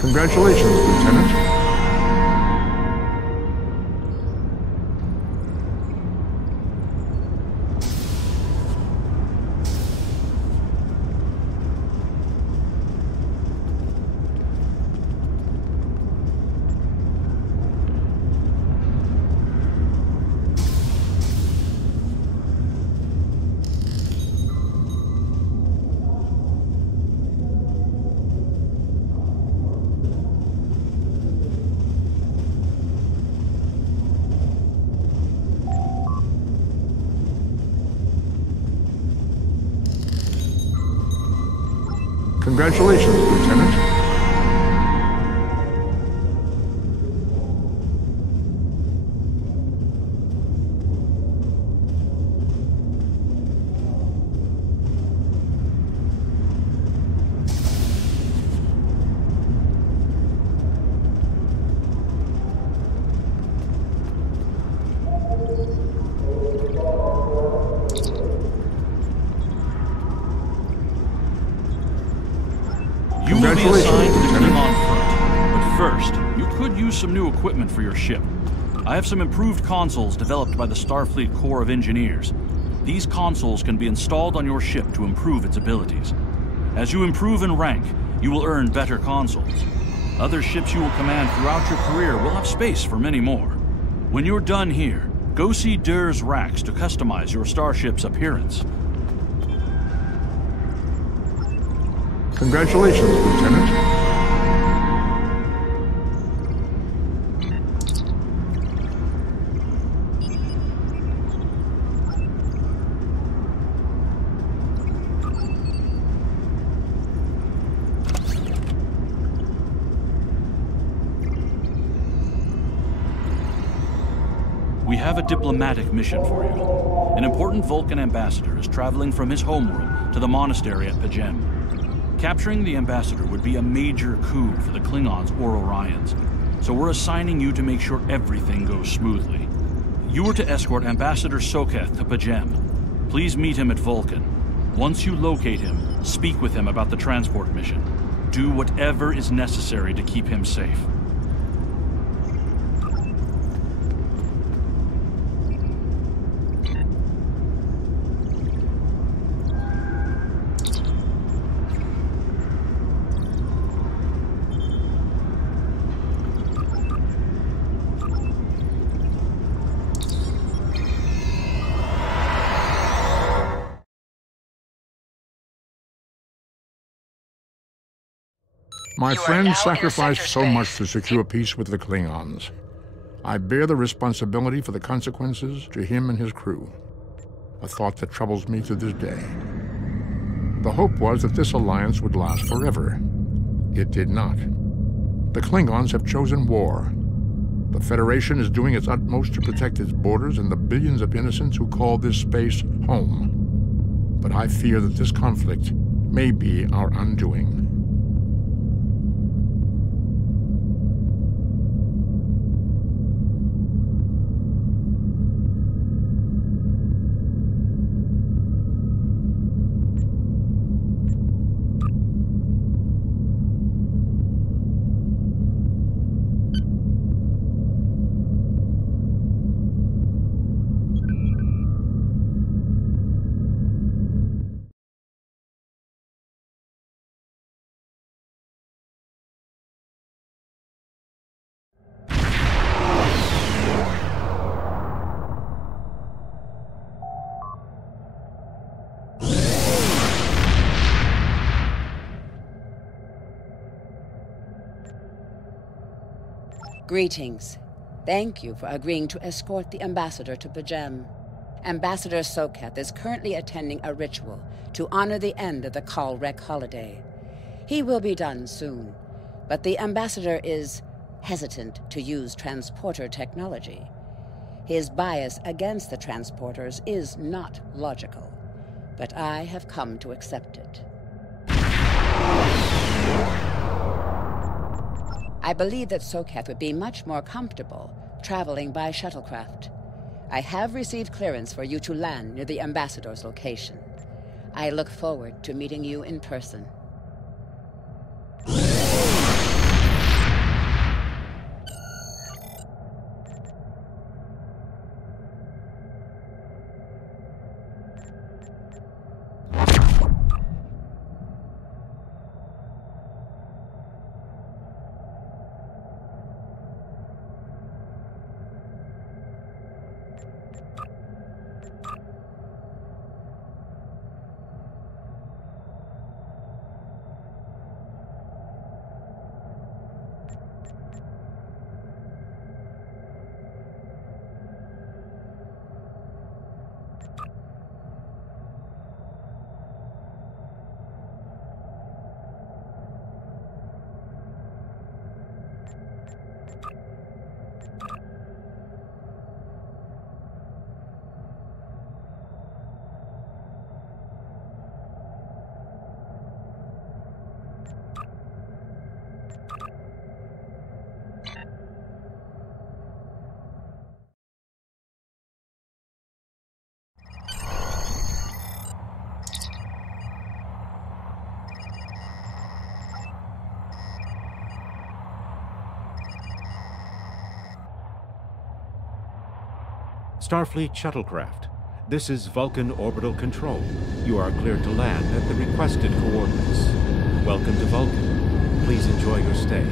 Congratulations, Lieutenant. Congratulations, Lieutenant. You will be assigned to the Klingon front, but first, you could use some new equipment for your ship. I have some improved consoles developed by the Starfleet Corps of Engineers. These consoles can be installed on your ship to improve its abilities. As you improve in rank, you will earn better consoles. Other ships you will command throughout your career will have space for many more. When you're done here, go see Dur's racks to customize your starship's appearance. Congratulations, Lieutenant. We have a diplomatic mission for you. An important Vulcan ambassador is traveling from his homeworld to the monastery at P'Jem. Capturing the ambassador would be a major coup for the Klingons or Orions, so we're assigning you to make sure everything goes smoothly. You are to escort Ambassador Soketh to P'Jem. Please meet him at Vulcan. Once you locate him, speak with him about the transport mission. Do whatever is necessary to keep him safe. My friend sacrificed so much to secure peace with the Klingons. I bear the responsibility for the consequences to him and his crew, a thought that troubles me to this day. The hope was that this alliance would last forever. It did not. The Klingons have chosen war. The Federation is doing its utmost to protect its borders and the billions of innocents who call this space home. But I fear that this conflict may be our undoing. Greetings. Thank you for agreeing to escort the ambassador to P'Jem. Ambassador Soketh is currently attending a ritual to honor the end of the Kalrek holiday. He will be done soon, but the ambassador is hesitant to use transporter technology. His bias against the transporters is not logical, but I have come to accept it. I believe that Soketh would be much more comfortable traveling by shuttlecraft. I have received clearance for you to land near the ambassador's location. I look forward to meeting you in person. Starfleet shuttlecraft. This is Vulcan Orbital Control. You are cleared to land at the requested coordinates. Welcome to Vulcan. Please enjoy your stay.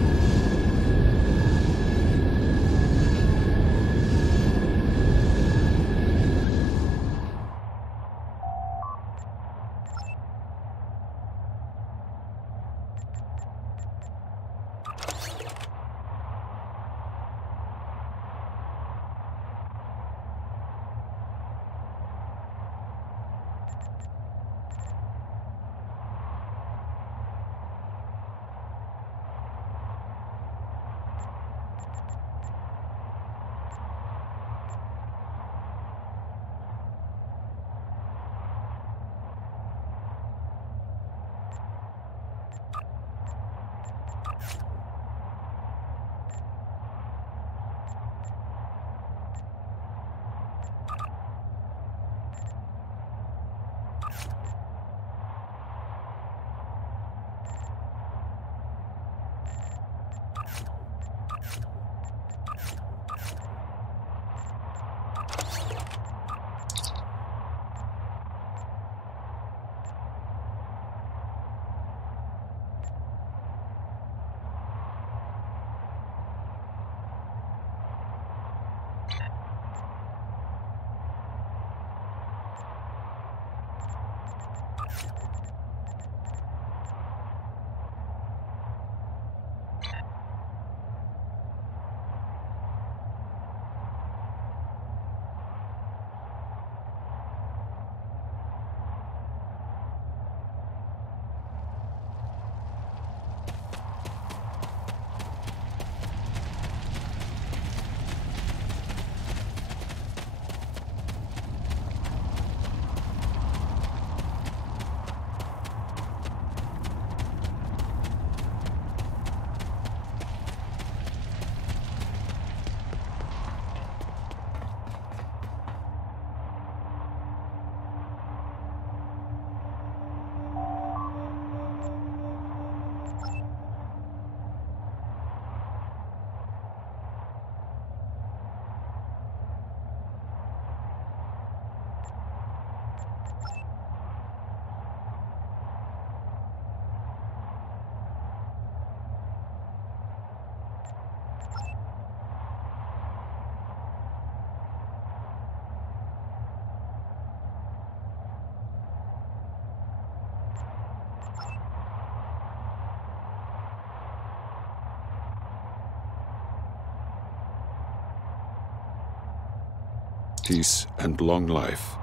Peace and long life.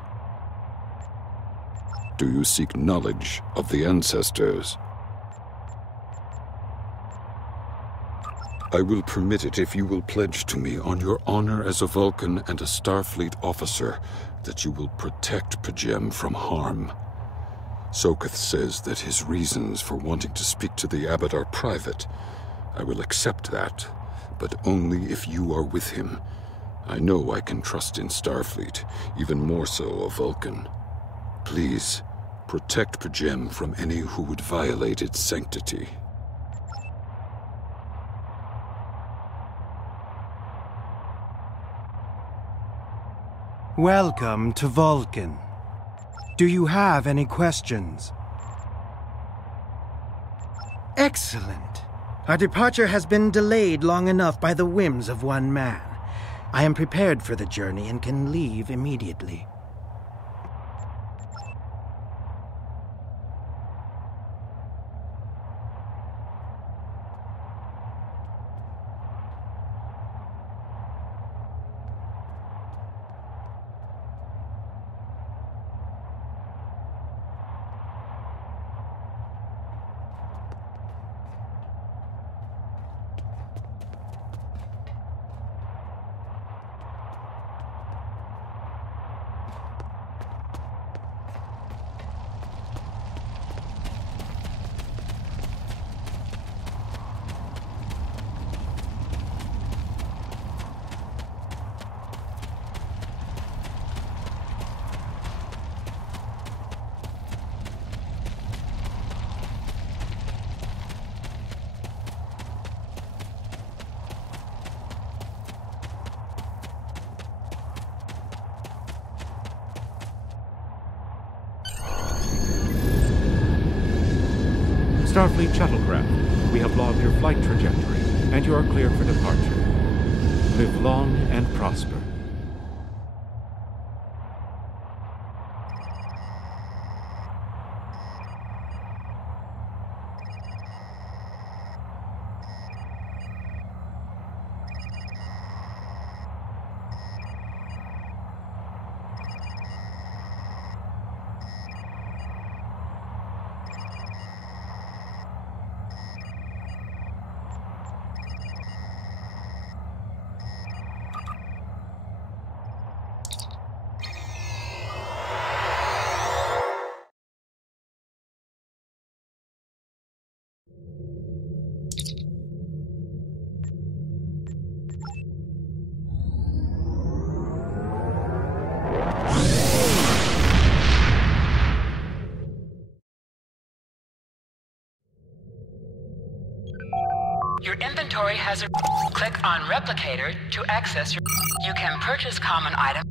Do you seek knowledge of the ancestors? I will permit it if you will pledge to me on your honor as a Vulcan and a Starfleet officer that you will protect P'Jem from harm. Soketh says that his reasons for wanting to speak to the Abbot are private. I will accept that, but only if you are with him. I know I can trust in Starfleet, even more so a Vulcan. Please, protect P'Jem from any who would violate its sanctity. Welcome to Vulcan. Do you have any questions? Excellent. Our departure has been delayed long enough by the whims of one man. I am prepared for the journey and can leave immediately. Starfleet shuttlecraft, we have logged your flight trajectory, and you are cleared for departure. Live long and prosper. Your inventory has a... Click on Replicator to access your... You can purchase common items.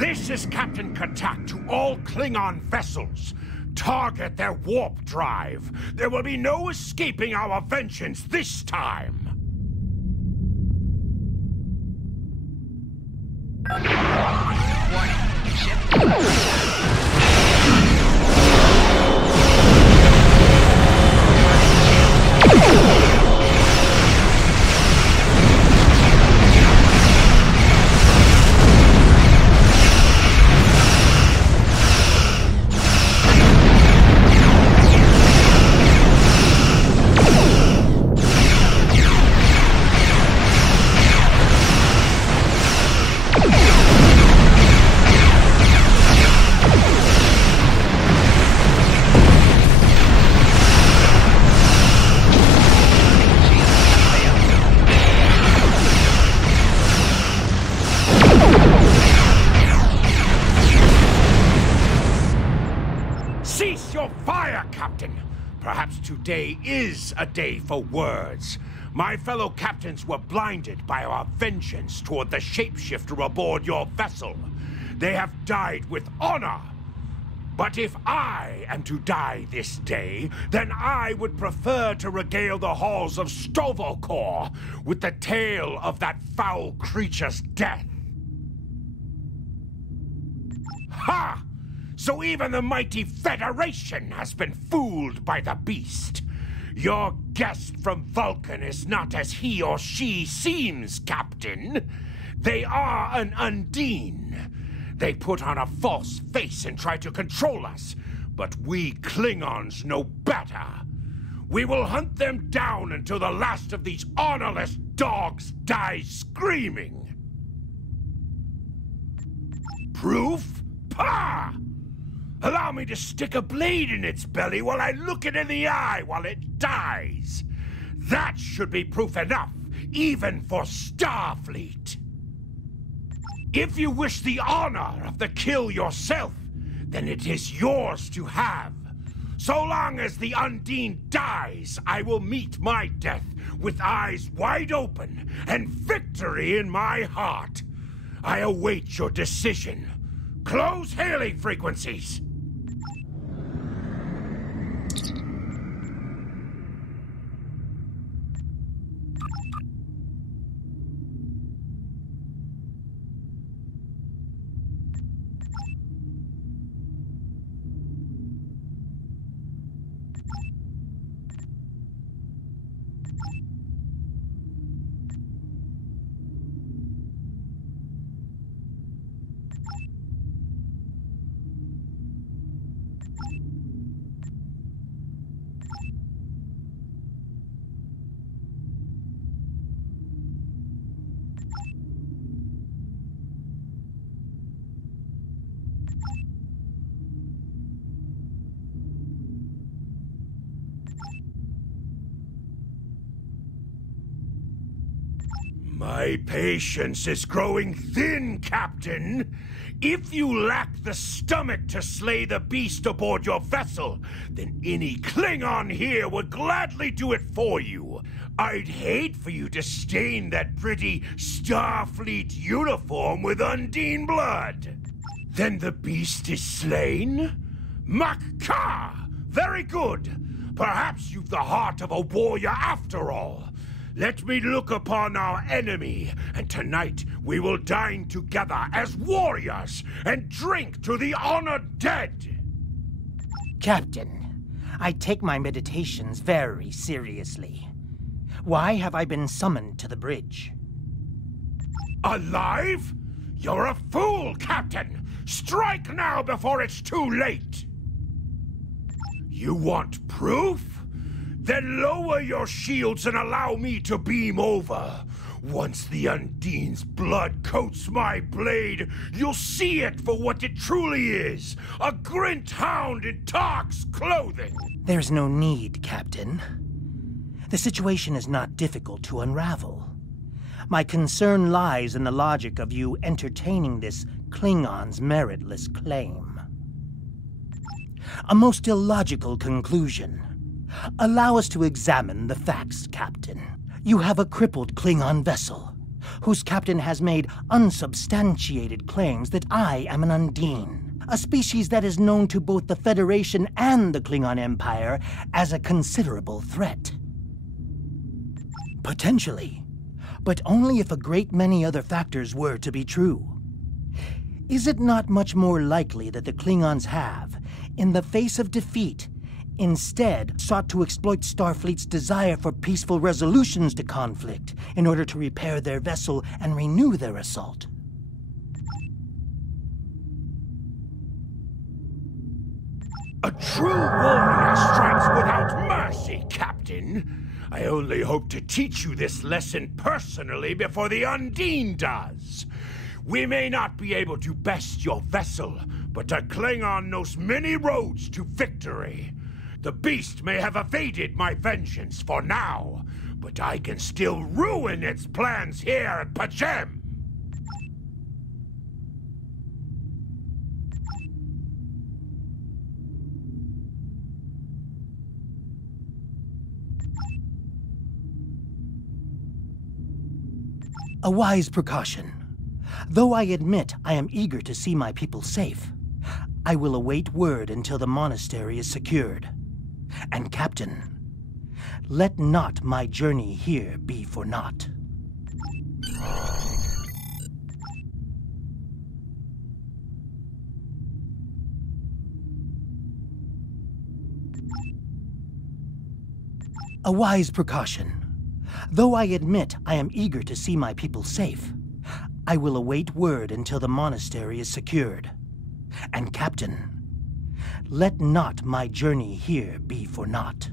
This is Captain Katak to all Klingon vessels. Target their warp drive. There will be no escaping our vengeance this time. Warning. Ship. Today is a day for words. My fellow captains were blinded by our vengeance toward the shapeshifter aboard your vessel. They have died with honor. But if I am to die this day, then I would prefer to regale the halls of Sto-vo-kor with the tale of that foul creature's death. Ha! So even the mighty Federation has been fooled by the beast. Your guest from Vulcan is not as he or she seems, Captain. They are an Undine. They put on a false face and try to control us, but we Klingons know better. We will hunt them down until the last of these honorless dogs dies screaming. Proof? Pah! Allow me to stick a blade in its belly while I look it in the eye while it dies. That should be proof enough, even for Starfleet. If you wish the honor of the kill yourself, then it is yours to have. So long as the Undine dies, I will meet my death with eyes wide open and victory in my heart. I await your decision. Close hailing frequencies. My patience is growing thin, Captain. If you lack the stomach to slay the beast aboard your vessel, then any Klingon here would gladly do it for you. I'd hate for you to stain that pretty Starfleet uniform with Undine blood. Then the beast is slain? Mak-Ka! Very good. Perhaps you've the heart of a warrior after all. Let me look upon our enemy, and tonight we will dine together as warriors and drink to the honored dead. Captain, I take my meditations very seriously. Why have I been summoned to the bridge? Alive? You're a fool, Captain! Strike now before it's too late! You want proof? Then lower your shields and allow me to beam over. Once the Undine's blood coats my blade, you'll see it for what it truly is. A Grint hound in Tark's clothing. There's no need, Captain. The situation is not difficult to unravel. My concern lies in the logic of you entertaining this Klingon's meritless claim. A most illogical conclusion. Allow us to examine the facts, Captain. You have a crippled Klingon vessel. whose captain has made unsubstantiated claims that I am an Undine, a species that is known to both the Federation and the Klingon Empire as a considerable threat. Potentially, but only if a great many other factors were to be true. Is it not much more likely that the Klingons have, in the face of defeat, instead sought to exploit Starfleet's desire for peaceful resolutions to conflict in order to repair their vessel and renew their assault? A true warrior strikes without mercy, Captain. I only hope to teach you this lesson personally before the Undine does. We may not be able to best your vessel, but a Klingon knows many roads to victory. The beast may have evaded my vengeance for now, but I can still ruin its plans here at P'Jem. A wise precaution. Though I admit I am eager to see my people safe, I will await word until the monastery is secured. And Captain, let not my journey here be for naught. A wise precaution. Though I admit I am eager to see my people safe, I will await word until the monastery is secured. And Captain, let not my journey here be for naught.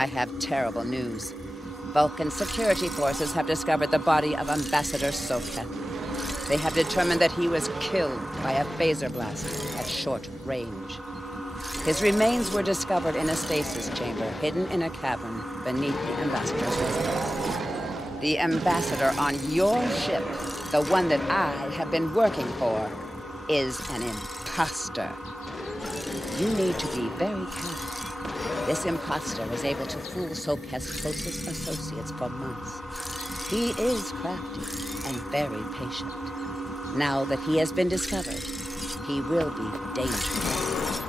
I have terrible news. Vulcan security forces have discovered the body of Ambassador Soketh. They have determined that he was killed by a phaser blast at short range. His remains were discovered in a stasis chamber hidden in a cavern beneath the Ambassador's residence. The Ambassador on your ship, the one that I have been working for, is an imposter. You need to be very careful. This imposter was able to fool Soketh's closest associates for months. He is crafty and very patient. Now that he has been discovered, he will be dangerous.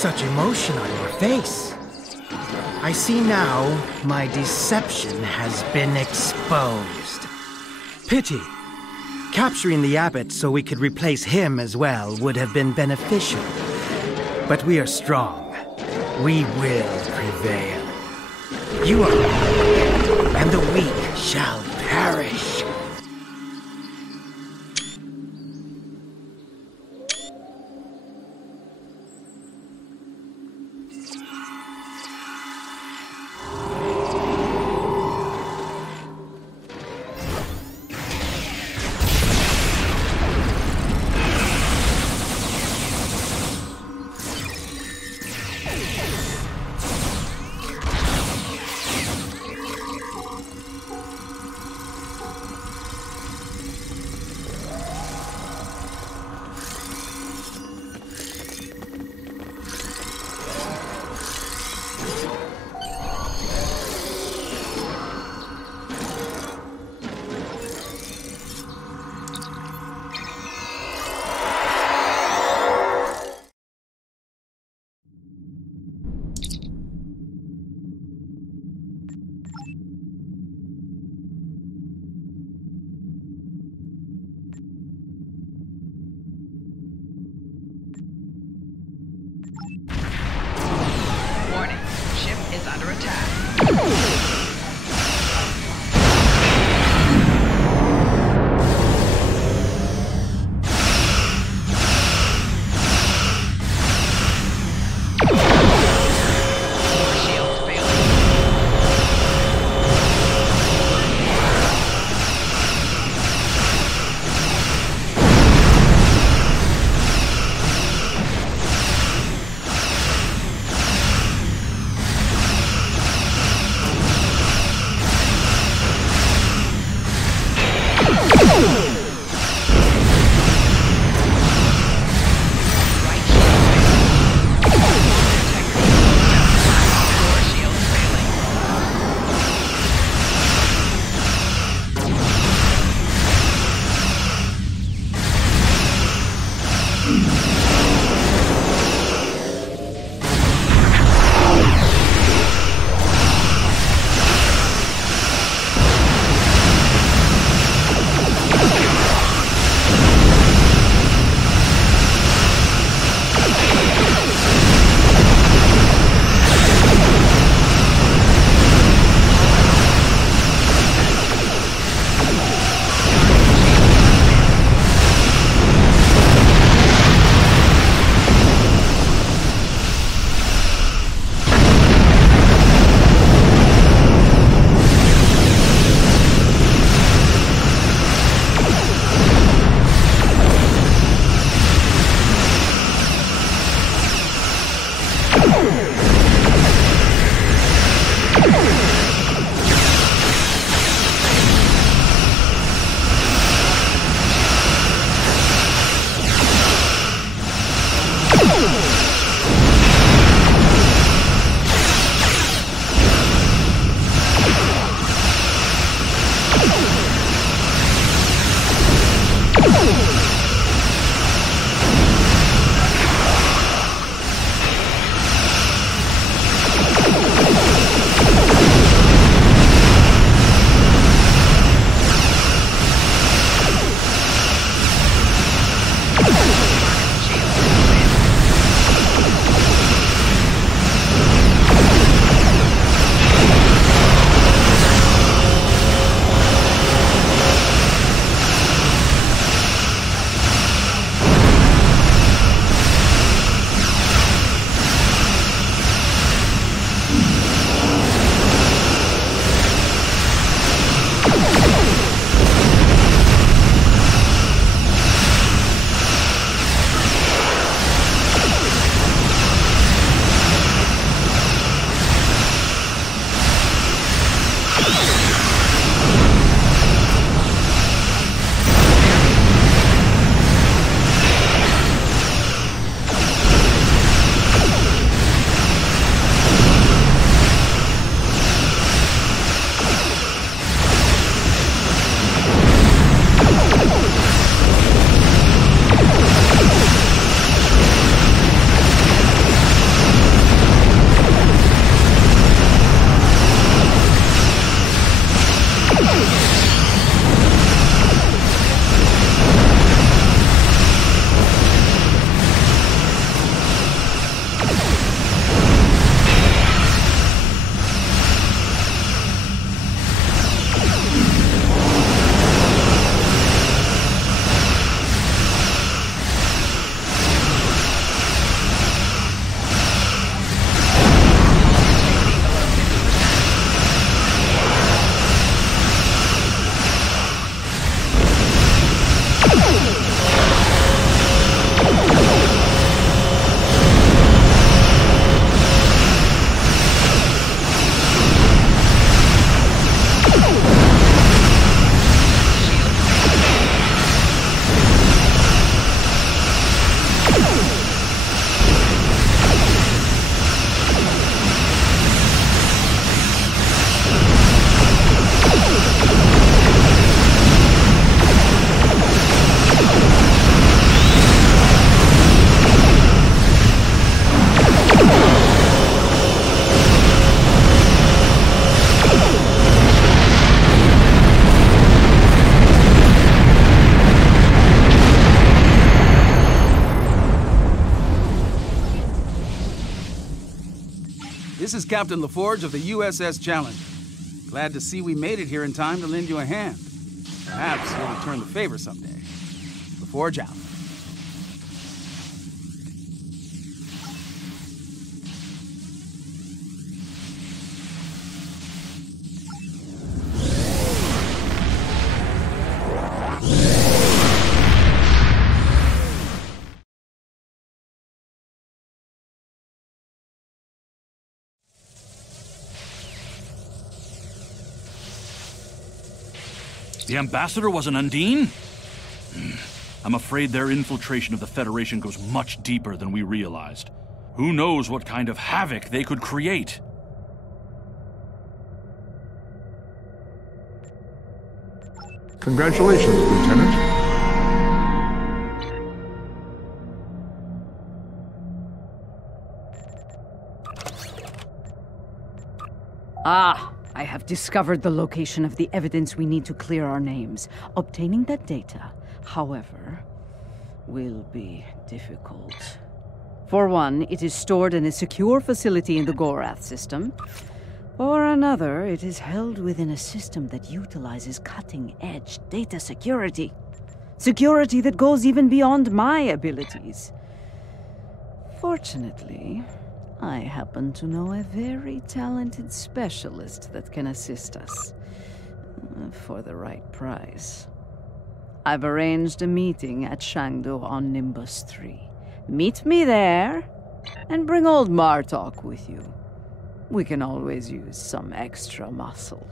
Such emotion on your face. I see now my deception has been exposed. Pity. Capturing the abbot so we could replace him as well would have been beneficial. But we are strong. We will prevail. You are weak, and the weak shall perish. This is Captain LaForge of the USS Challenger. Glad to see we made it here in time to lend you a hand. Perhaps you'll return the favor someday. LaForge out. The Ambassador was an Undine? I'm afraid their infiltration of the Federation goes much deeper than we realized. Who knows what kind of havoc they could create? Congratulations, Lieutenant. Ah! I have discovered the location of the evidence we need to clear our names. Obtaining that data, however, will be difficult. For one, it is stored in a secure facility in the Gorath system. For another, it is held within a system that utilizes cutting-edge data security. Security that goes even beyond my abilities. Fortunately, I happen to know a very talented specialist that can assist us. For the right price. I've arranged a meeting at Shangdo on Nimbus 3. Meet me there, and bring old Martok with you. We can always use some extra muscle.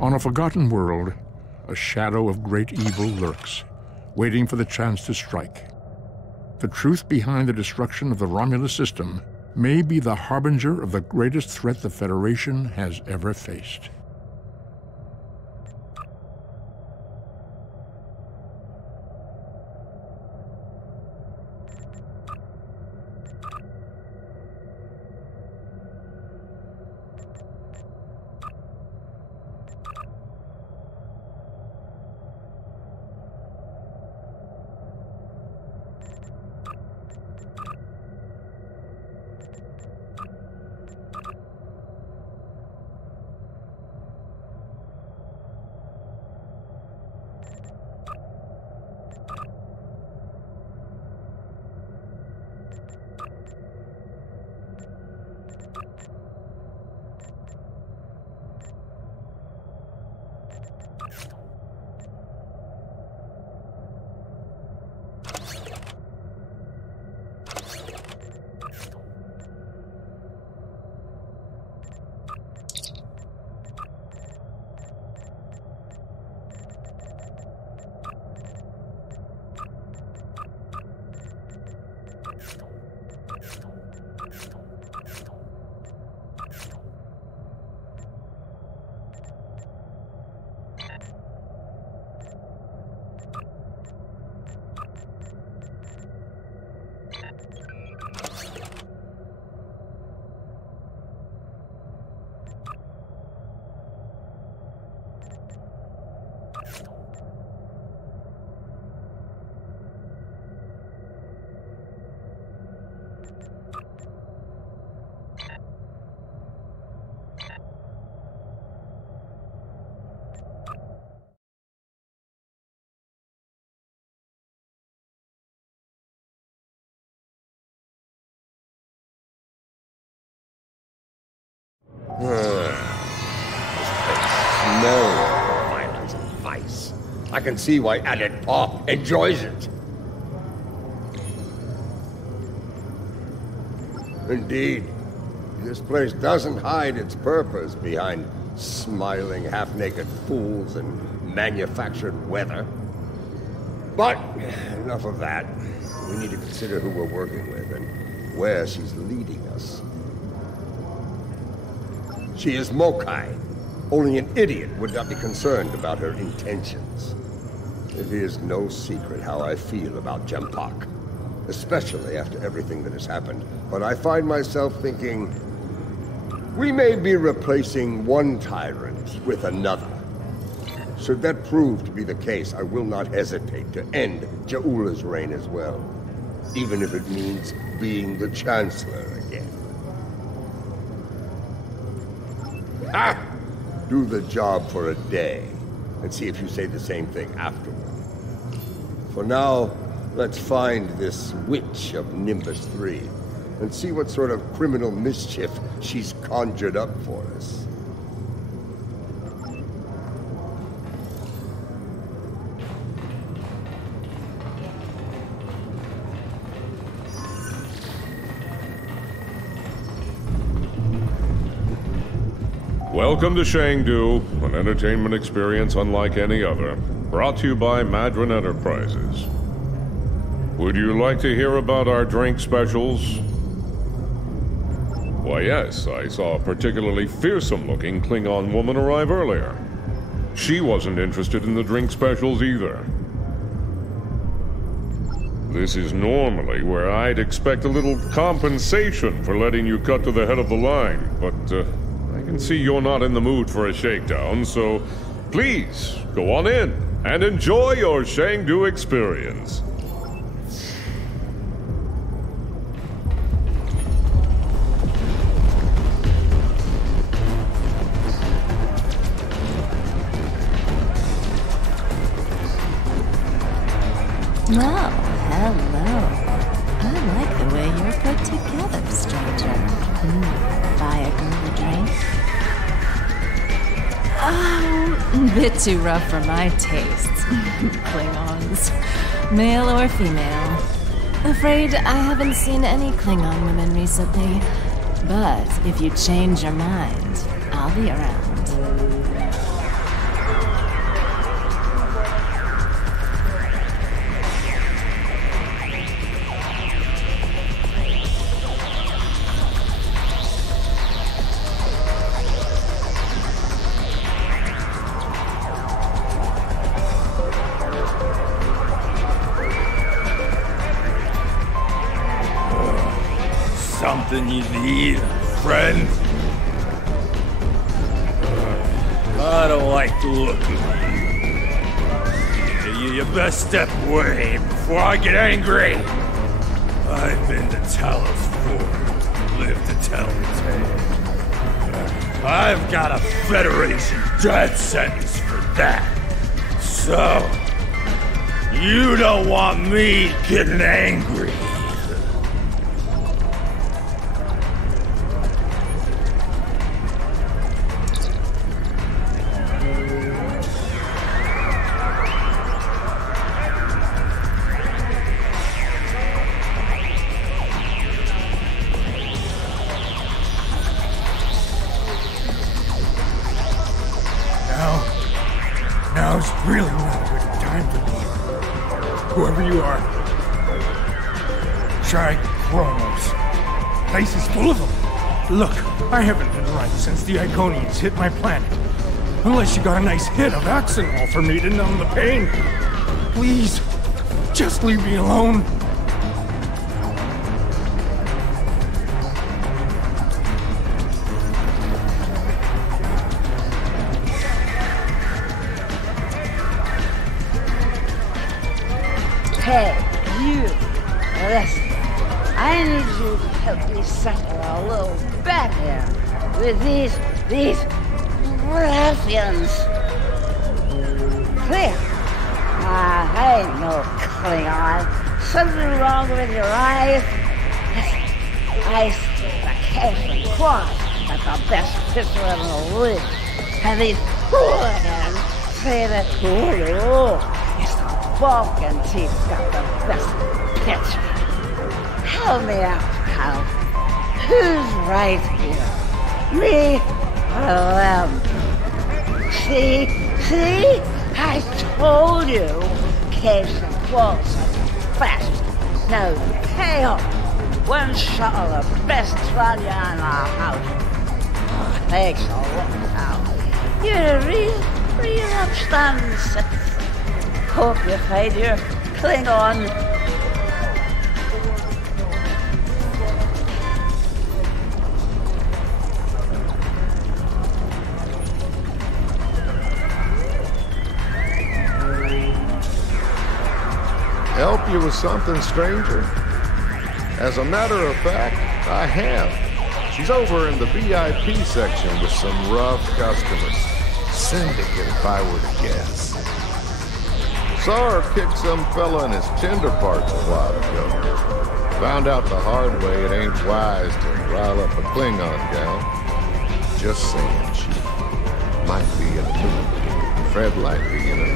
On a forgotten world, a shadow of great evil lurks, waiting for the chance to strike. The truth behind the destruction of the Romulus system may be the harbinger of the greatest threat the Federation has ever faced. This place smells of violence and vice. I can see why Adet Pa enjoys it. Indeed. This place doesn't hide its purpose behind smiling, half-naked fools and manufactured weather. But enough of that. We need to consider who we're working with and where she's leading us. She is Mokai. Only an idiot would not be concerned about her intentions. It is no secret how I feel about Jempak, especially after everything that has happened. But I find myself thinking, we may be replacing one tyrant with another. Should that prove to be the case, I will not hesitate to end Jaula's reign as well, even if it means being the Chancellor again. Ha! Do the job for a day, and see if you say the same thing afterward. For now, let's find this witch of Nimbus 3, and see what sort of criminal mischief she's conjured up for us. Welcome to Shangdu, an entertainment experience unlike any other. Brought to you by Madron Enterprises. Would you like to hear about our drink specials? Why yes, I saw a particularly fearsome-looking Klingon woman arrive earlier. She wasn't interested in the drink specials either. This is normally where I'd expect a little compensation for letting you cut to the head of the line, but I can see you're not in the mood for a shakedown, so please, go on in and enjoy your Shangdu experience. Oh, hello. I like the way you're put together, stranger. Buy a girl a drink? Oh, bit too rough for my tastes. Klingons. Male or female. Afraid I haven't seen any Klingon women recently. But if you change your mind, I'll be around. Something you need, friend? I don't like the look of you. You best step away before I get angry. I've been to Talos before, lived to tell the tale. I've got a Federation death sentence for that. So, you don't want me getting angry. Now's really not a good time for me. Whoever you are, try Kronos. Place is full of them. Look, I haven't been right since the Iconians hit my planet. Unless you got a nice hit of Axonol for me to numb the pain. Please, just leave me alone. Hey, you! Listen, I need you to help me settle a little bet here with these ruffians. Clear? I ain't no Klingon. Something wrong with your eyes? I stick the case and cross like the best pitcher in the league. And these hooligans say that, it's the Vulcan team's got the best pitcher. Help me out, pal. Who's right here? Me or them? See? I told you. Case and close and fast. Now pay up. One shot of the best tragedy in our house. Oh, thanks a lot, pal. You're a real upstanding citizen. Hope you find your Klingon. Help you with something, stranger? As a matter of fact, I have. She's over in the VIP section with some rough customers. Syndicate, if I were to guess. Saw her kick some fella in his tender parts a while ago. Found out the hard way it ain't wise to rile up a Klingon gal. Just saying, she might be in a mood. Fred likely, you know.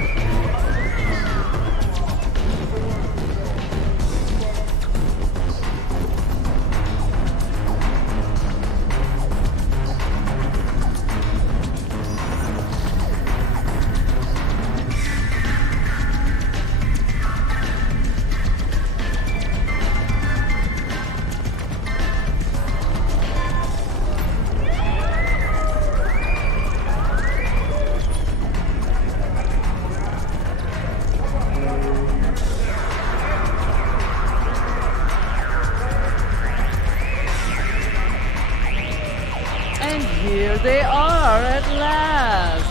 Here they are at last.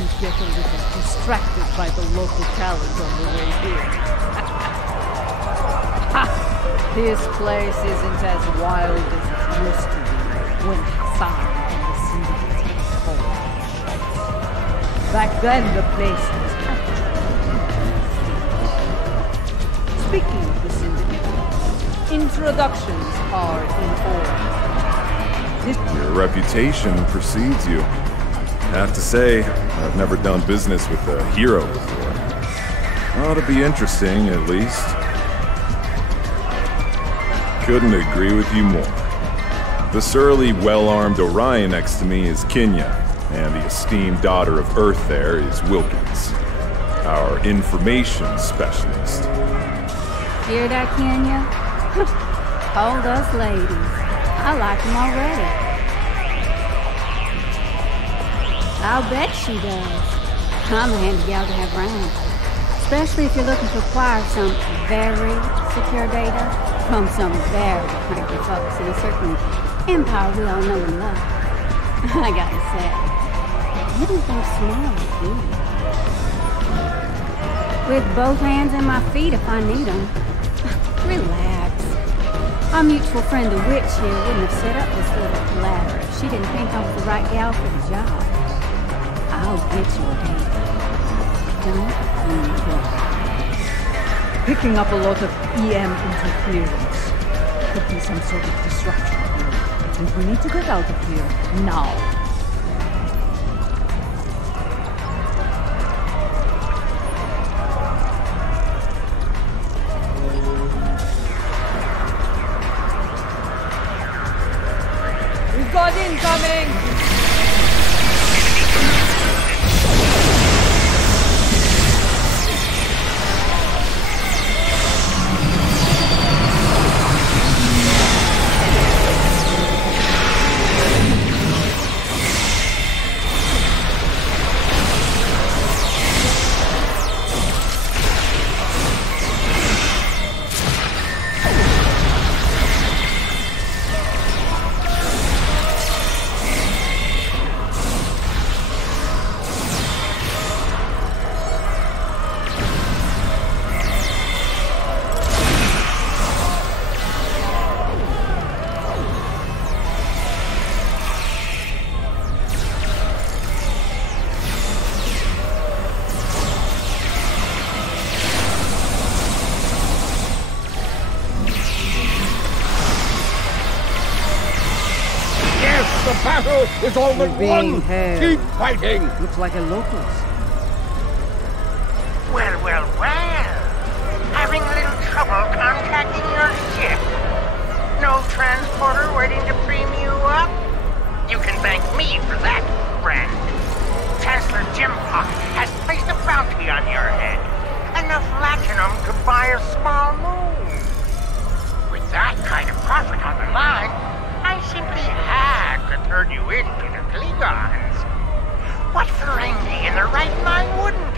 You get a little distracted by the local talent on the way here. This place isn't as wild as it used to be when Hassan and the Syndicate took hold. Back then, the place was actually... Speaking of the Syndicate, introductions are in order. Your reputation precedes you. I have to say, I've never done business with a hero before. Ought to be interesting, at least. Couldn't agree with you more. The surly, well-armed Orion next to me is Kenya, and the esteemed daughter of Earth there is Wilkins, our information specialist. Hear that, Kenya? Hold us ladies. I like them already. I'll bet she does. I'm a handy gal to have around. Especially if you're looking to acquire some very secure data from some very cranky folks in a certain empire we all know and love. I gotta say, you don't think small, do you? With both hands and my feet if I need them. Relax. Our mutual friend the witch here wouldn't have set up this little ladder if she didn't think I was the right gal for the job. I'll get your data. Don't you worry. Picking up a lot of EM interference. Could be some sort of disruption here. I think we need to get out of here now. God incoming! The battle is all but won! Keep fighting! Looks like a locust. Well. Having a little trouble contacting your ship. No transporter waiting to preem you up? You can thank me for that, friend. Chancellor Jempok has placed a bounty on your head. Enough latinum to buy a small moon. With that kind of profit on the line, I simply had to turn you into the Klingons. What Ferengi in their right mind wouldn't?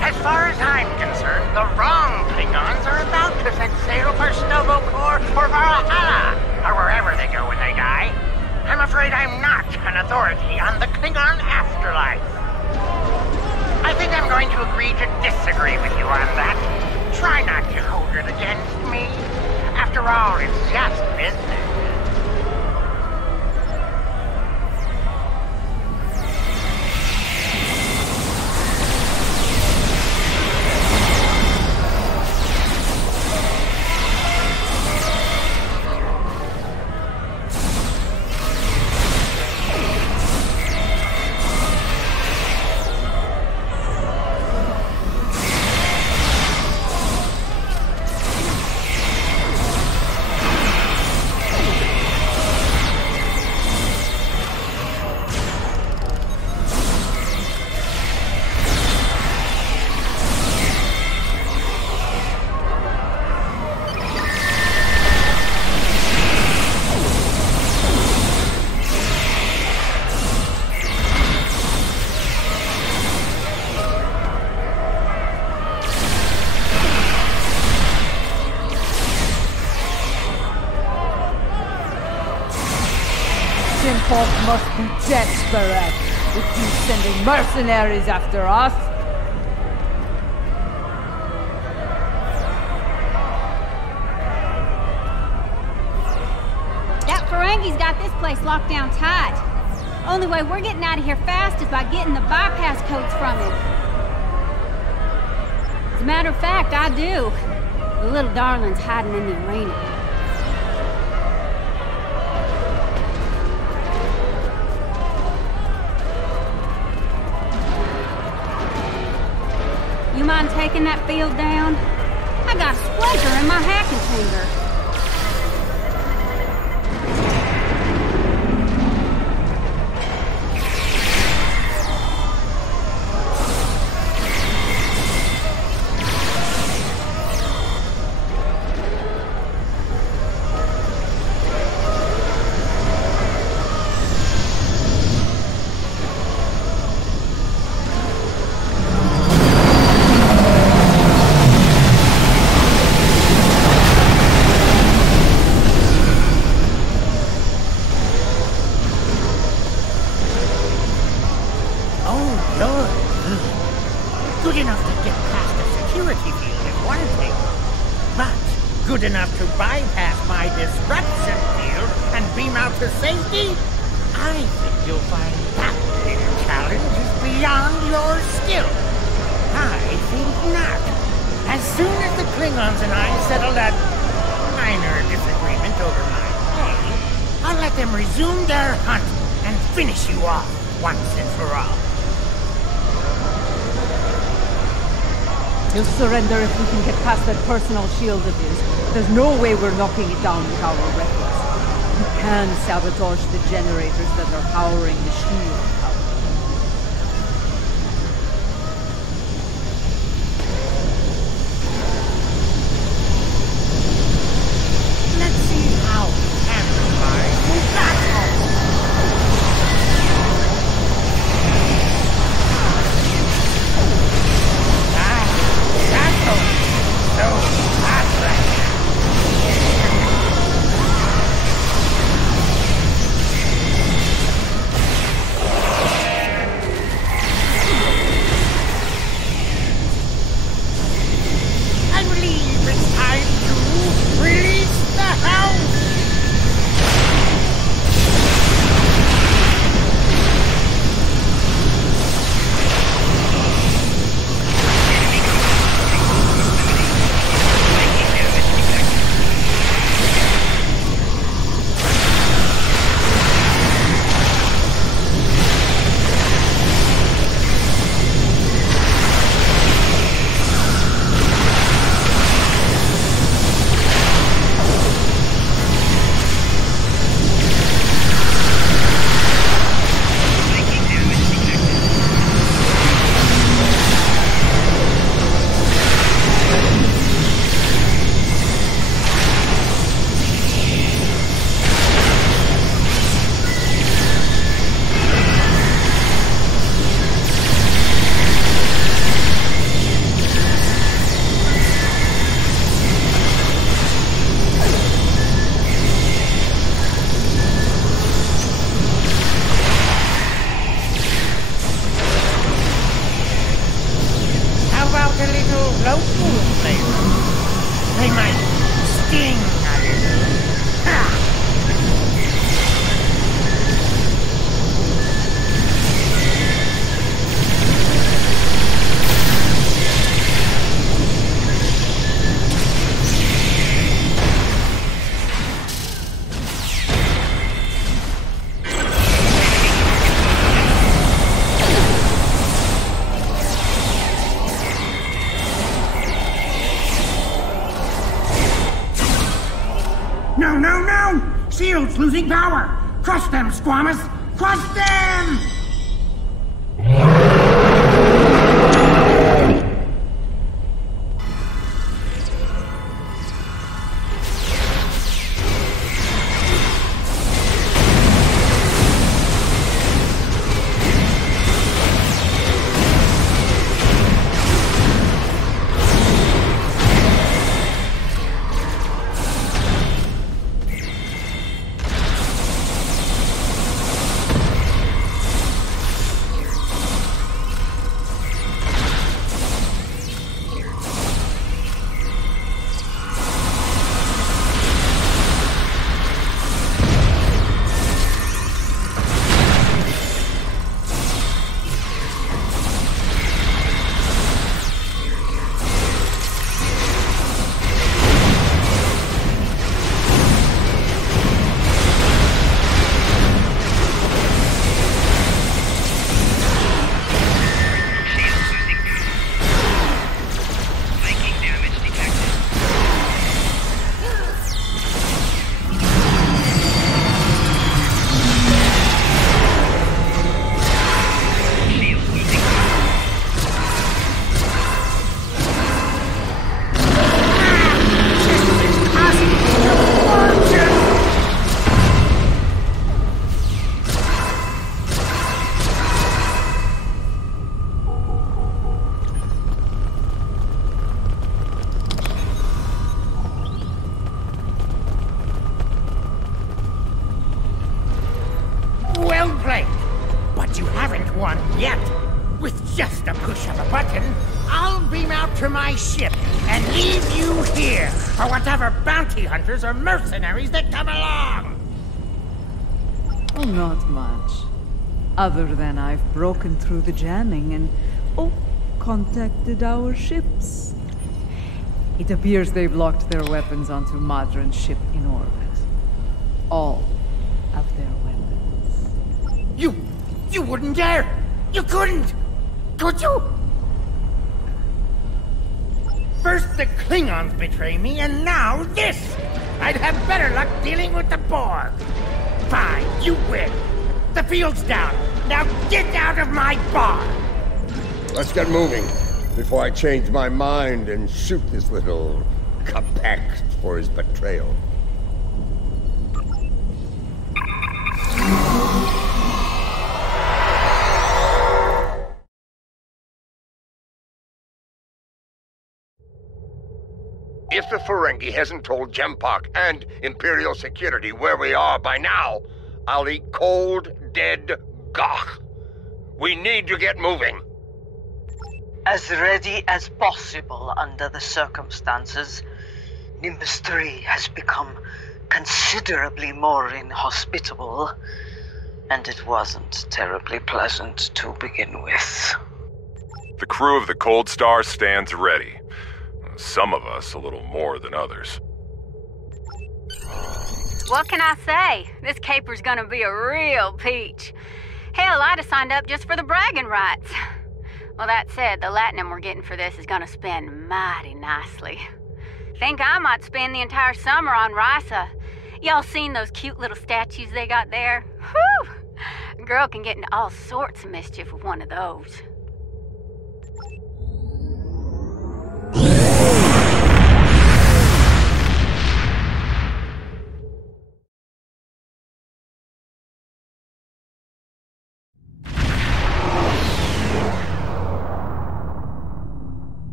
As far as I'm concerned, the wrong Klingons are about to set sail for Sto-vo-kor or Valhalla, or wherever they go when they die. I'm afraid I'm not an authority on the Klingon afterlife. I think I'm going to agree to disagree with you on that. Try not to hold it against me. After all, it's just business. Jempok must be desperate with you sending mercenaries after us. That Ferengi's got this place locked down tight. Only way we're getting out of here fast is by getting the bypass codes from him. As a matter of fact, I do. The little darling's hiding in the arena. You mind taking that field down? I got a splinter in my hacking finger. Good enough to get past the security field is one thing, but good enough to bypass my disruption field and beam out to safety? I think you'll find that little challenge is beyond your skill. I think not. As soon as the Klingons and I settle that minor disagreement over my pay, I'll let them resume their hunt and finish you off once and for all. He'll surrender if we can get past that personal shield of his. There's no way we're knocking it down with our reckless. We can sabotage the generators that are powering the shield. Let's see how amplified we got. No, no, no! Shield's losing power! Crush them, Squamous! Crush them! Or mercenaries that come along! Oh, not much. Other than I've broken through the jamming and, contacted our ships. It appears they've locked their weapons onto Madron's ship in orbit. All of their weapons. You wouldn't dare! You couldn't! Could you? First the Klingons betray me, and now this! I'd have better luck dealing with the Borg. Fine, you win. The field's down. Now get out of my bar! Let's get moving, before I change my mind and shoot this little Kapek for his betrayal. If the Ferengi hasn't told Jempak and Imperial Security where we are by now, I'll eat cold, dead Gokh. We need to get moving. As ready as possible under the circumstances. Nimbus 3 has become considerably more inhospitable, and it wasn't terribly pleasant to begin with. The crew of the Cold Star stands ready. Some of us a little more than others. What can I say? This caper's gonna be a real peach. Hell, I'd have signed up just for the bragging rights. Well, that said, the latinum we're getting for this is gonna spend mighty nicely. Think I might spend the entire summer on Risa. Y'all seen those cute little statues they got there? Whew! A girl can get into all sorts of mischief with one of those.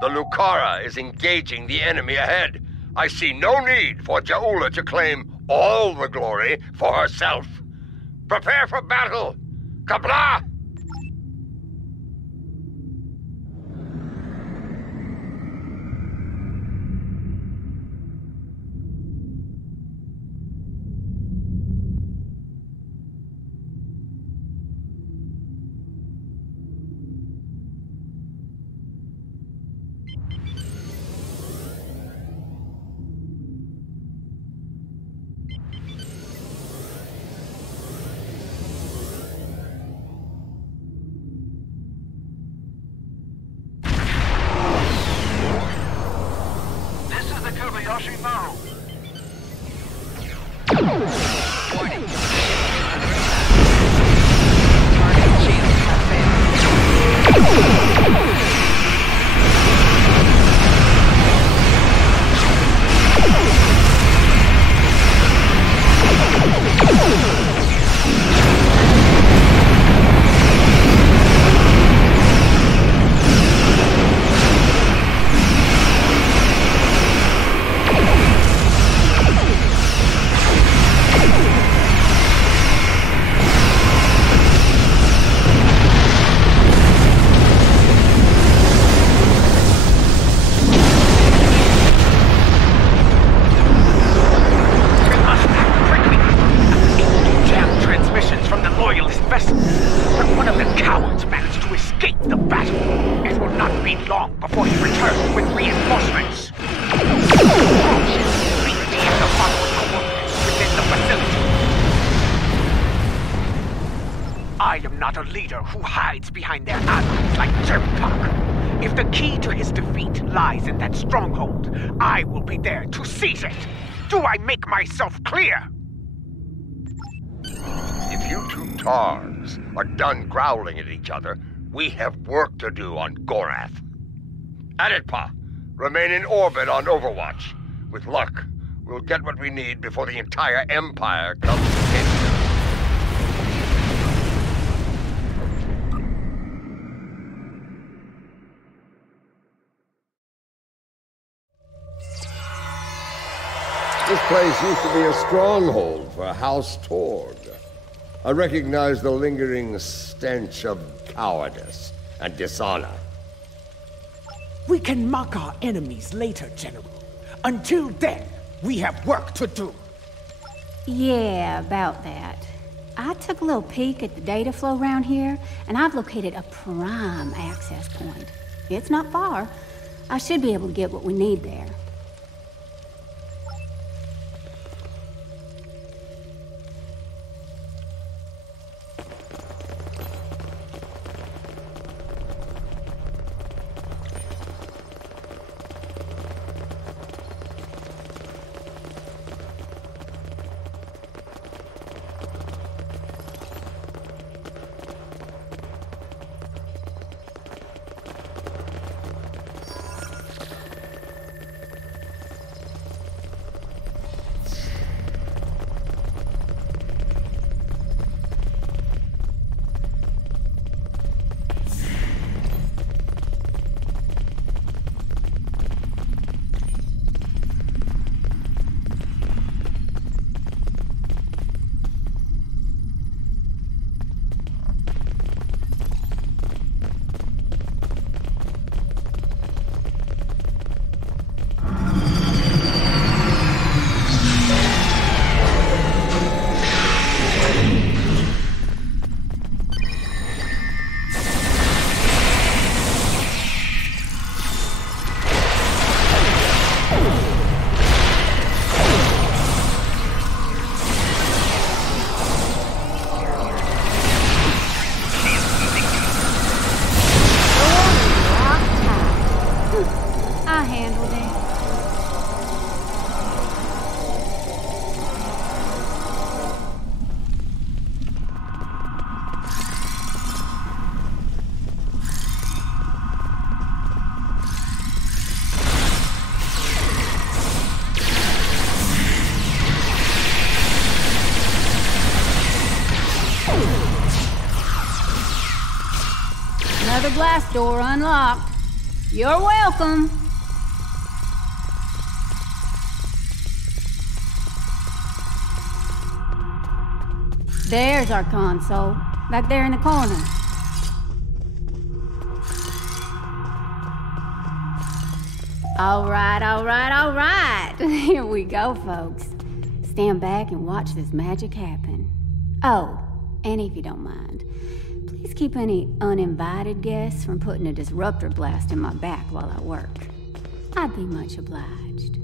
The Lucara is engaging the enemy ahead. I see no need for Jaula to claim all the glory for herself. Prepare for battle! Qapla'! Who hides behind their allies like Jempak. If the key to his defeat lies in that stronghold, I will be there to seize it. Do I make myself clear? If you two Tars are done growling at each other, we have work to do on Gorath. Aditpa, remain in orbit on Overwatch. With luck, we'll get what we need before the entire Empire comes in. This place used to be a stronghold for House Torg. I recognize the lingering stench of cowardice and dishonor. We can mock our enemies later, General. Until then, we have work to do. Yeah, about that. I took a little peek at the data flow around here, and I've located a prime access point. It's not far. I should be able to get what we need there. Another blast door unlocked. You're welcome. There's our console, back there in the corner. All right, all right, all right. Here we go, folks. Stand back and watch this magic happen. Oh, and if you don't mind, please keep any uninvited guests from putting a disruptor blast in my back while I work. I'd be much obliged.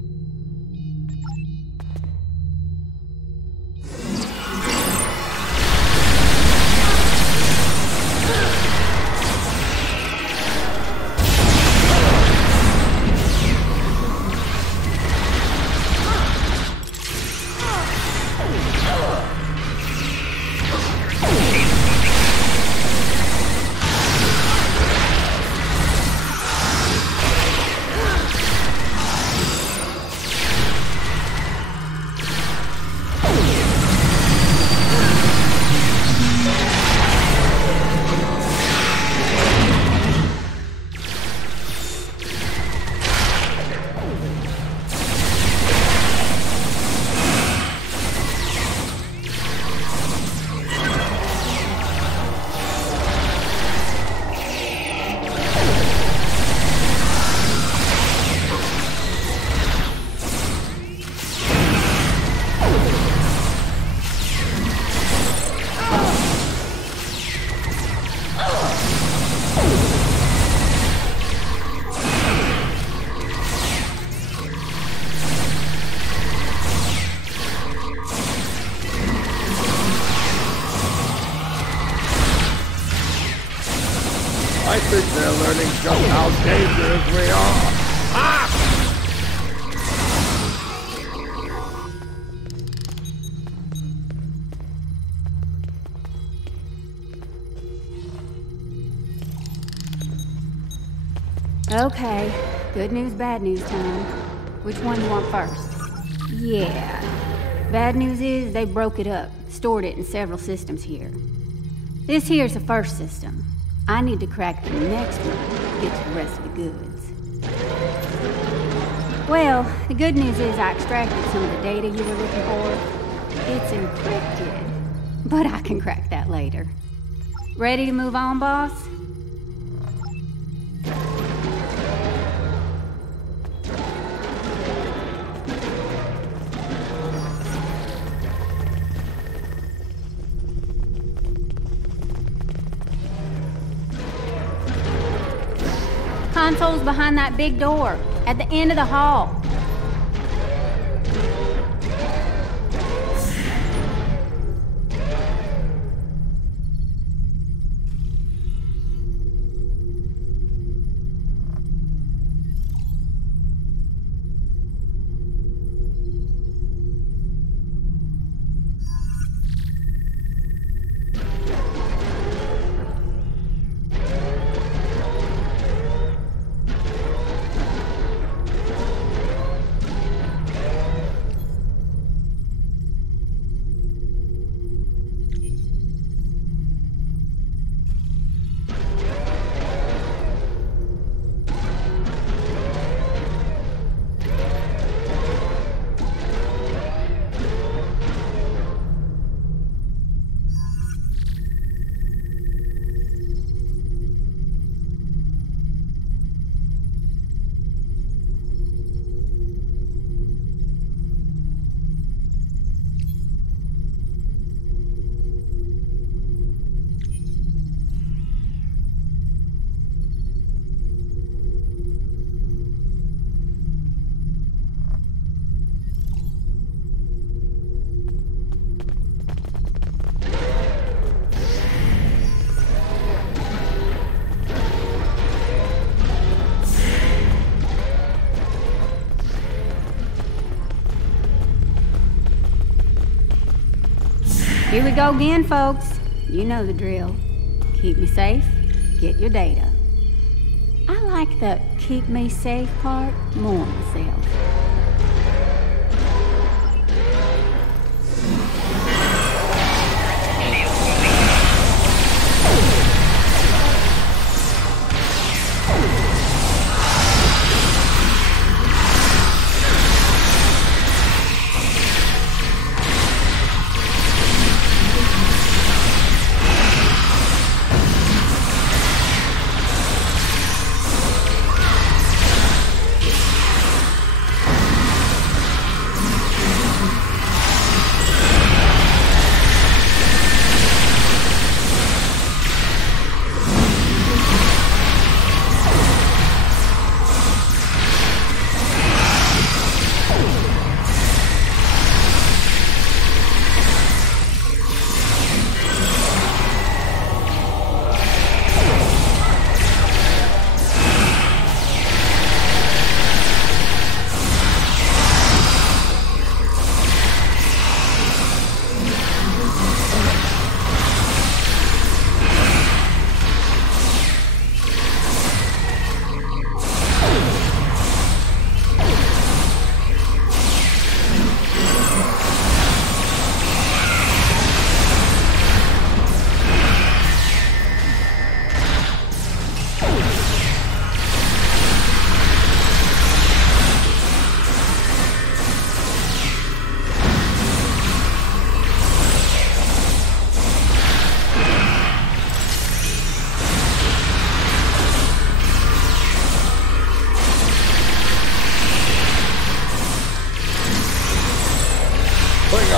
think they're learning just how dangerous we are. Ah! Okay, good news, bad news time. Which one you want first? Yeah. Bad news is they broke it up, stored it in several systems here. This here's the first system. I need to crack the next one to get to the rest of the goods. Well, the good news is I extracted some of the data you were looking for. It's encrypted, but I can crack that later. Ready to move on, boss? Console's behind that big door, at the end of the hall. Here we go again, folks. You know the drill. Keep me safe, get your data. I like the keep me safe part more myself.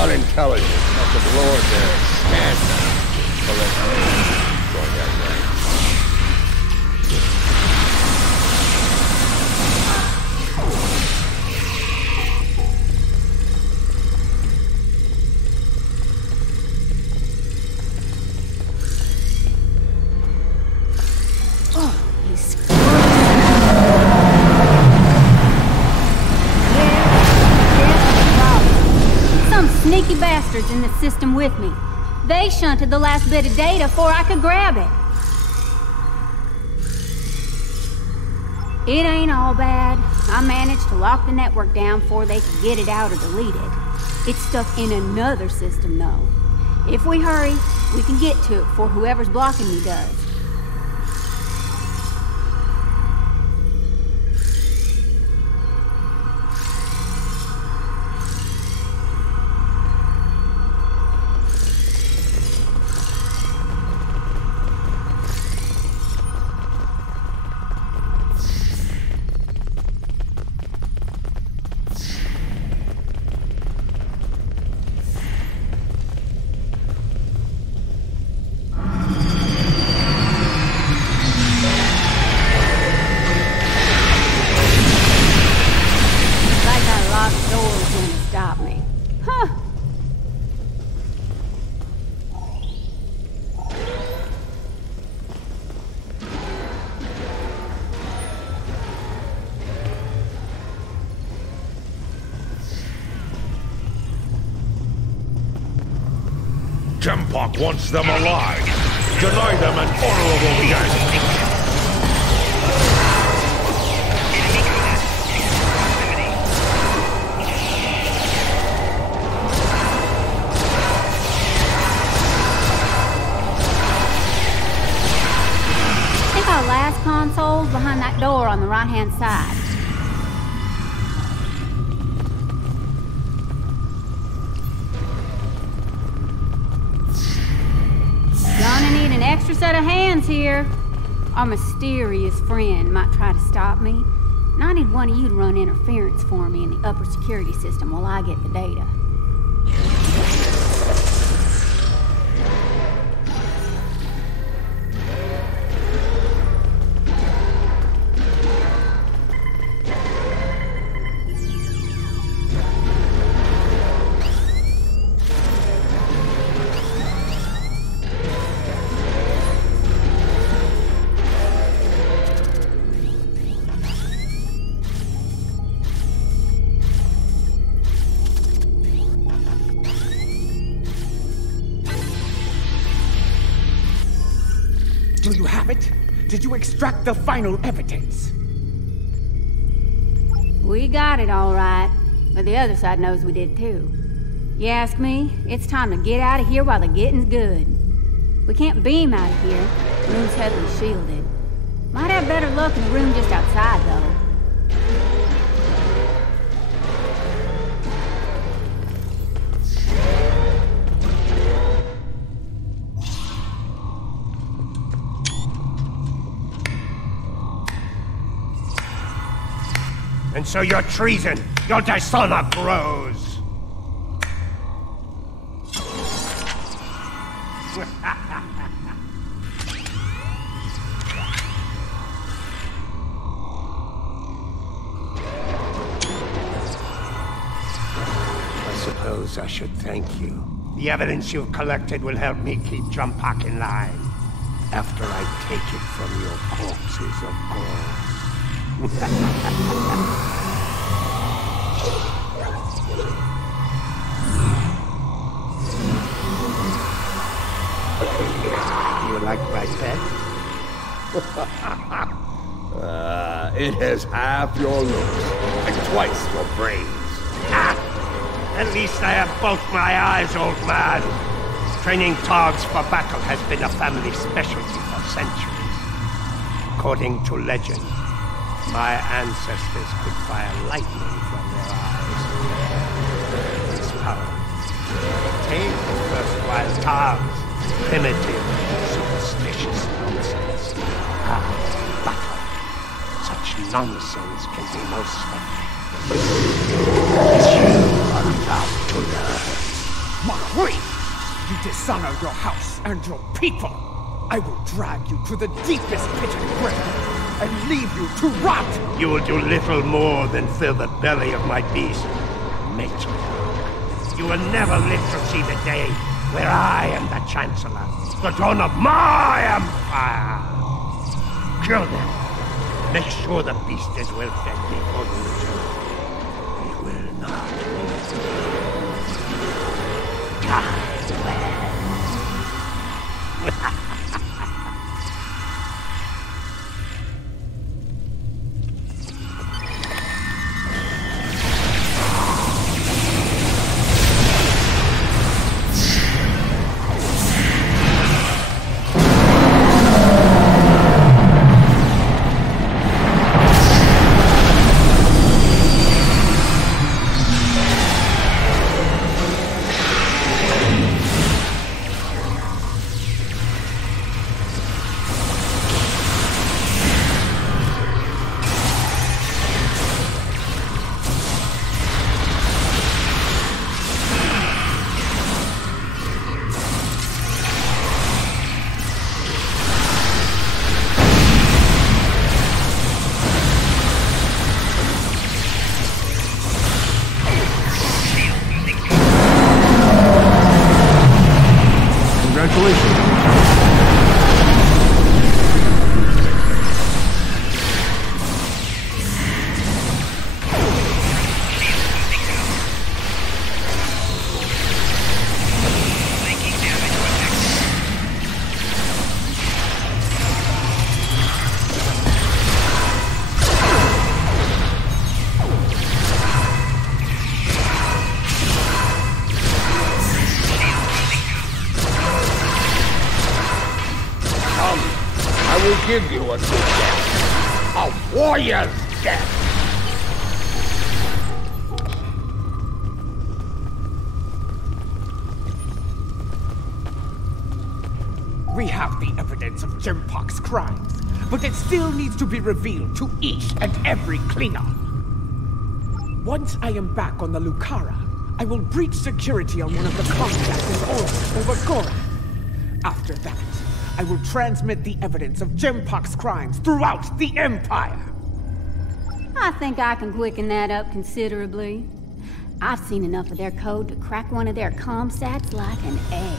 Intelligence must have lowered their standard. So let's join that rank. sneaky bastards in the system with me. They shunted the last bit of data before I could grab it. It ain't all bad. I managed to lock the network down before they could get it out or delete it. It's stuck in another system, though. If we hurry, we can get to it before whoever's blocking me does. Jempak wants them alive. Deny them an honorable death. I think our last console's behind that door on the right-hand side. Gonna need an extra set of hands here. Our mysterious friend might try to stop me, and I need one of you to run interference for me in the upper security system while I get the data. Do you have it? Did you extract the final evidence? We got it all right, but the other side knows we did too. You ask me, it's time to get out of here while the getting's good. We can't beam out of here. Room's heavily shielded. Might have better luck in the room just outside, though. And so your treason, your dishonor grows. I suppose I should thank you. The evidence you've collected will help me keep Jempak in line. After I take it from your corpses, of course. You like my pet? It has half your looks and twice your brains. At least I have both my eyes, old man. Training Targs for battle has been a family specialty for centuries. According to legend, my ancestors could fire lightning from their eyes. This power. Take the first wild Targs. Primitive, superstitious nonsense. Battle. Such nonsense can be most effective. You are about to learn. Mahri! You dishonor your house and your people! I will drag you to the deepest pit of the grave and leave you to rot! You will do little more than fill the belly of my beast, Matriarch. You will never live to see the day where I am the Chancellor, the throne of my empire. Kill them. Make sure the beast is well fed before you return. He will not leave. will give you a good death. A warrior's death. We have the evidence of Jempok's crimes, but it still needs to be revealed to each and every Klingon. Once I am back on the Lucara, I will breach security on one of the contracts in orbit over Gorath. After that, I will transmit the evidence of Jempok's crimes throughout the Empire. I think I can quicken that up considerably. I've seen enough of their code to crack one of their comsats like an egg.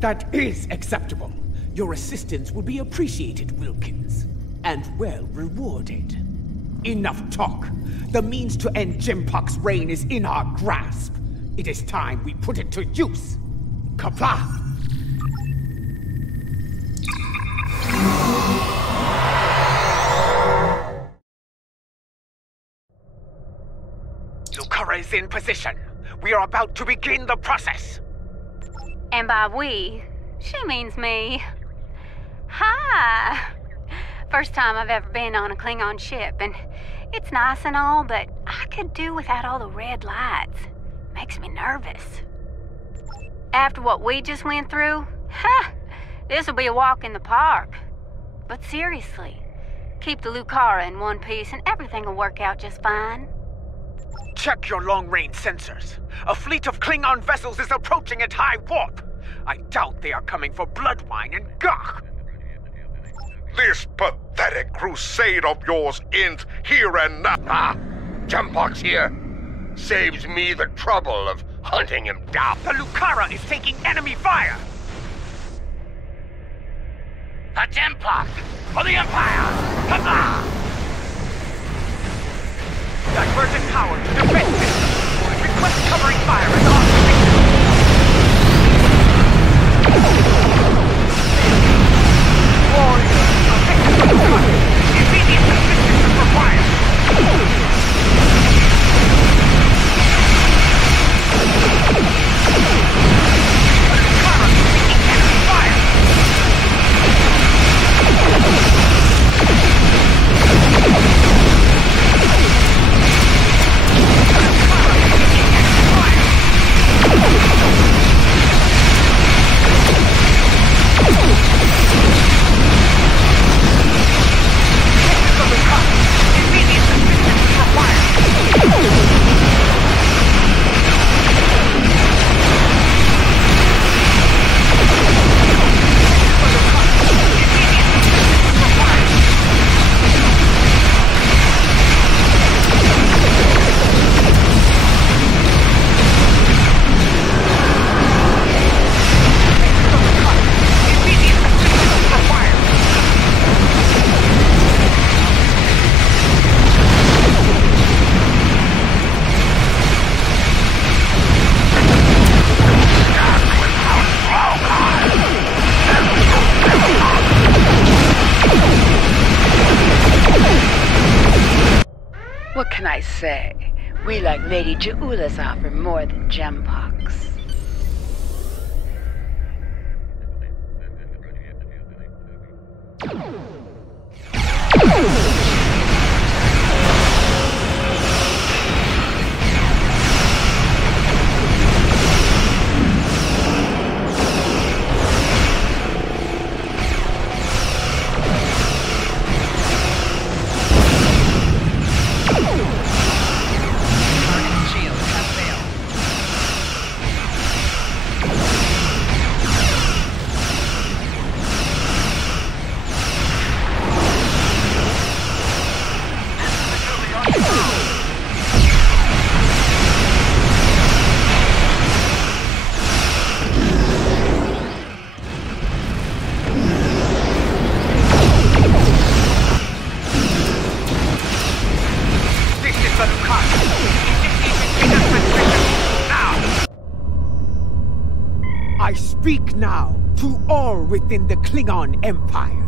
That is acceptable. Your assistance will be appreciated, Wilkins, and well rewarded. Enough talk. The means to end Jempok's reign is in our grasp. It is time we put it to use. Kapla! Lucara is in position. We are about to begin the process. And by we, she means me. Hi! First time I've ever been on a Klingon ship, and it's nice and all, but I could do without all the red lights. Makes me nervous. After what we just went through, this'll be a walk in the park. But seriously, keep the Lucara in one piece and everything will work out just fine. Check your long-range sensors. A fleet of Klingon vessels is approaching at high warp. I doubt they are coming for Bloodwine and Gach. This pathetic crusade of yours ends here and now. Jempok's here. Saves me the trouble of hunting him down. The Lucara is taking enemy fire! A Jempok for the Empire! Come on! Divergent power to defense system. Request covering fire as on. Warrior, effective from the front. Immediate assistance is required. What can I say? We, like Lady Ja'ulas, offer more than Jempoks. I speak now to all within the Klingon Empire.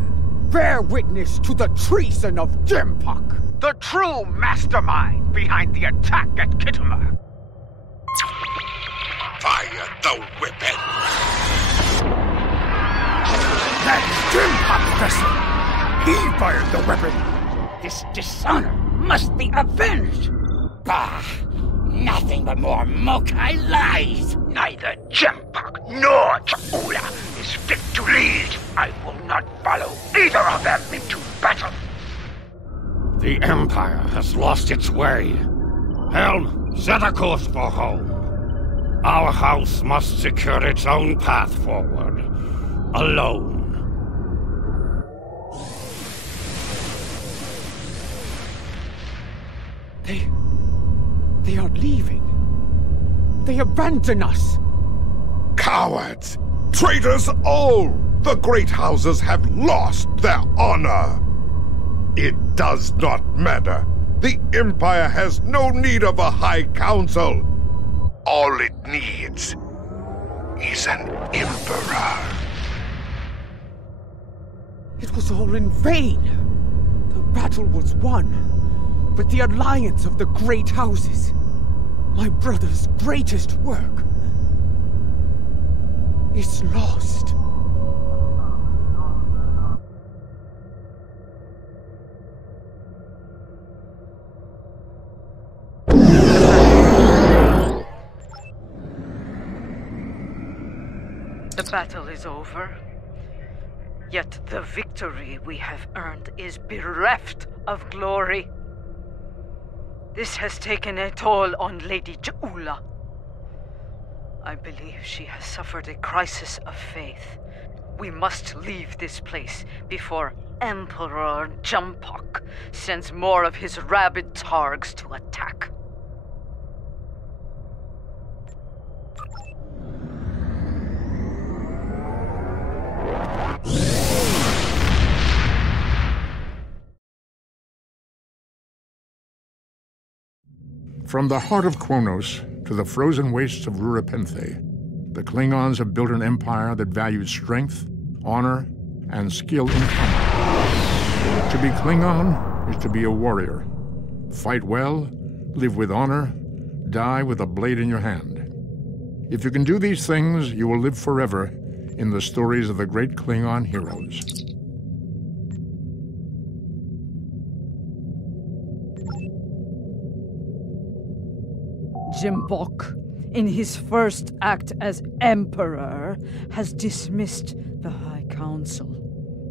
Bear witness to the treason of Jempok, the true mastermind behind the attack at Khitomer. Fire the weapon! Let's do Jimpok vessel! He fired the weapon! This dishonor must be avenged! Bah! Nothing but more Mokai lies! Neither Jimpok nor Cha'ula is fit to lead. I will not follow either of them into battle. The Empire has lost its way. Helm, set a course for home. Our house must secure its own path forward. Alone. They are leaving. They abandon us. Cowards! Traitors all! The great houses have lost their honor. It does not matter. The Empire has no need of a High Council. All it needs is an Emperor. It was all in vain. The battle was won, but the alliance of the great houses, my brother's greatest work, is lost. The battle is over. Yet the victory we have earned is bereft of glory. This has taken a toll on Lady Cha'ula. I believe she has suffered a crisis of faith. We must leave this place before Emperor Jimpok sends more of his rabid targs to attack. From the heart of Kronos to the frozen wastes of Rurapenthe, the Klingons have built an empire that values strength, honor, and skill in combat. To be Klingon is to be a warrior. Fight well, live with honor, die with a blade in your hand. If you can do these things, you will live forever in the stories of the great Klingon heroes. Jimpok, in his first act as Emperor, has dismissed the High Council.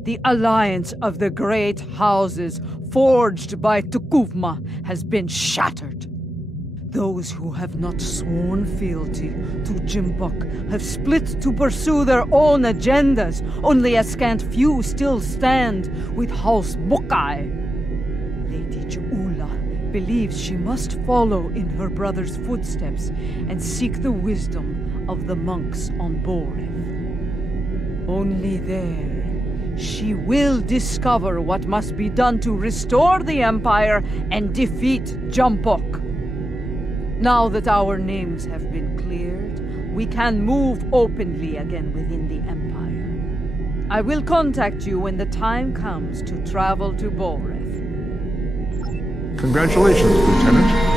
The alliance of the great houses forged by T'Kuvma has been shattered. Those who have not sworn fealty to Jimpok have split to pursue their own agendas. Only a scant few still stand with House Mokai. Lady Cha'ula believes she must follow in her brother's footsteps and seek the wisdom of the monks on Boreth. Only there, she will discover what must be done to restore the Empire and defeat Jimpok. Now that our names have been cleared, we can move openly again within the Empire. I will contact you when the time comes to travel to Boreth. Congratulations, Lieutenant.